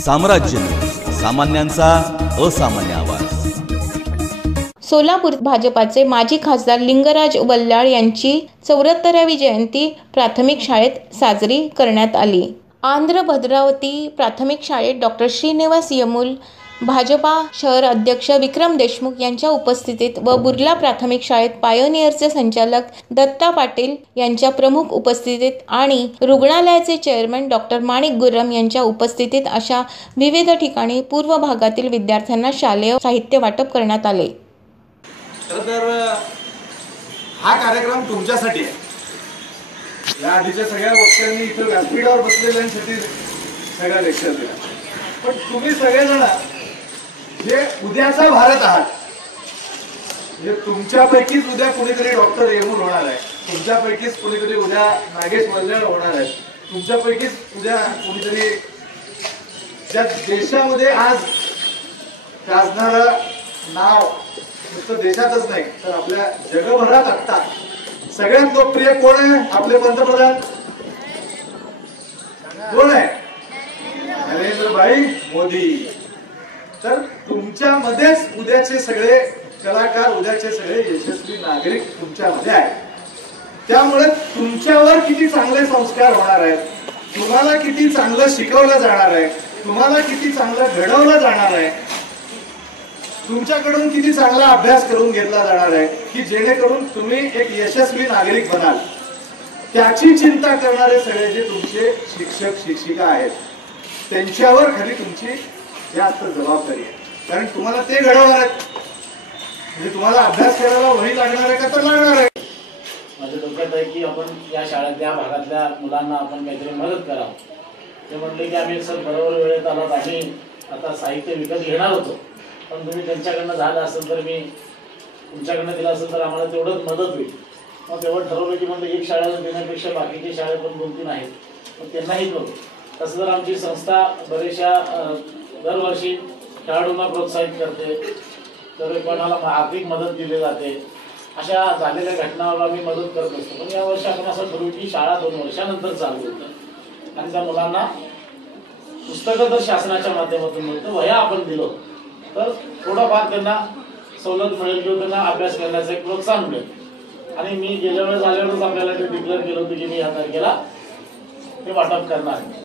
साम्राज्य न्यूज, सामान्यांचा असामान्य आवाज। सोलापूर भाजपाचे माजी खासदार लिंगराज वल्लाळ यांची 74वी जयंती प्राथमिक शाळेत साजरी करण्यात आली। आंध्र भद्रावती प्राथमिक शाळेत डॉ. श्रीनिवास यमुल, भाजपा शहर अध्यक्ष विक्रम देशमुख यांच्या उपस्थितीत व बुर्ला प्राथमिक शाळेत पायोनियरचे संचालक दत्ता पाटील यांच्या प्रमुख उपस्थितीत आणि रुग्णालयाचे चेअरमन डॉ. माणिक गुर्रम यांच्या उपस्थितीत अशा विविध ठिकाणी पूर्व भागातील विद्यार्थ्यांना शालेय साहित्य वाटप करण्यात आले। तर हा कार्यक्रम तुमच्यासाठी आहे। या आधीच्या सगळ्या वक्त्यांनी इथे व्यासपीठावर बसलेल्यांसाठी सगळ्या लेक्चर दिला, पण तुम्ही सगळेजण जे उद्याचा भारत आहात, म्हणजे तुमच्यापैकीच उद्या कोणीतरी डॉक्टर येमूर होणार आहे, तुमच्यापैकीच कोणीतरी उद्या नागेश वल्लाळ होणार आहे, तुमच्यापैकीच उद्या कोणीतरी ज्या देशामध्ये आज गाजणारं नाव नुसतं देशातच नाही तर आपल्या जगभरात आता सगळ्यात लोकप्रिय कोण आहे? आपले पंतप्रधान कोण आहे? नरेंद्रभाई मोदी। तर तुमच्यामध्येच उद्याचे सगळे कलाकार, उद्याचे सगळे यशस्वी नागरिक तुमच्यामध्ये आहेत। त्यामुळे तुमच्यावर किती चांगले संस्कार होणार आहेत, तुम्हाला किती चांगलं शिकवलं जाणार आहे, तुम्हाला किती चांगलं घडवलं जाणार आहे, तुमच्याकडून किती चांगला अभ्यास करून घेतला जाणार आहे की जेणेकरून तुम्ही एक यशस्वी नागरिक बनाल, त्याची चिंता करणारे सगळे जे तुमचे शिक्षक शिक्षिका आहेत त्यांच्यावर खरी तुमची जास्त जबाबदारी आहे। कारण तुम्हाला ते घडवणार आहेत, म्हणजे तुम्हाला अभ्यास करायला वही लागणार आहे का तर लागणार आहे। माझ्या डोक्यात आहे की आपण या शाळेतल्या भागातल्या मुलांना आपण काहीतरी मदत करावं। ते म्हटले की आम्ही सर बरोबर वेळेत आलात, आम्ही आता साहित्य विकत घेणार होतो, पण तुम्ही त्यांच्याकडनं झालं असेल तर मी तुमच्याकडनं दिलं असेल तर आम्हाला तेवढंच मदत होईल। मग तेवढं ठरवलं की म्हणजे एक शाळेला देण्यापेक्षा बाकीची शाळे पण 2-3 आहेत पण त्यांनाही करू। तसं तर आमची संस्था बरेचशा दरवर्षी खेळाडूंना प्रोत्साहित करते, तर कोणाला आर्थिक मदत दिली जाते, अशा झालेल्या घटनांना आम्ही मदत करत असतो। पण यावर्षी आपण असं ठरवू की शाळा 2 वर्षानंतर चालू होतं आणि त्या मुलांना पुस्तकं तर शासनाच्या माध्यमातून मिळतं, वह्या आपण दिलो तर थोडंफार त्यांना सवलत मिळेल किंवा त्यांना अभ्यास करण्याचं एक प्रोत्साहन मिळेल। आणि मी गेल्या वेळेस आल्यावरच आपल्याला ते डिक्लेअर केलं होतं की मी या तारखेला हे वाटप करणार आहे।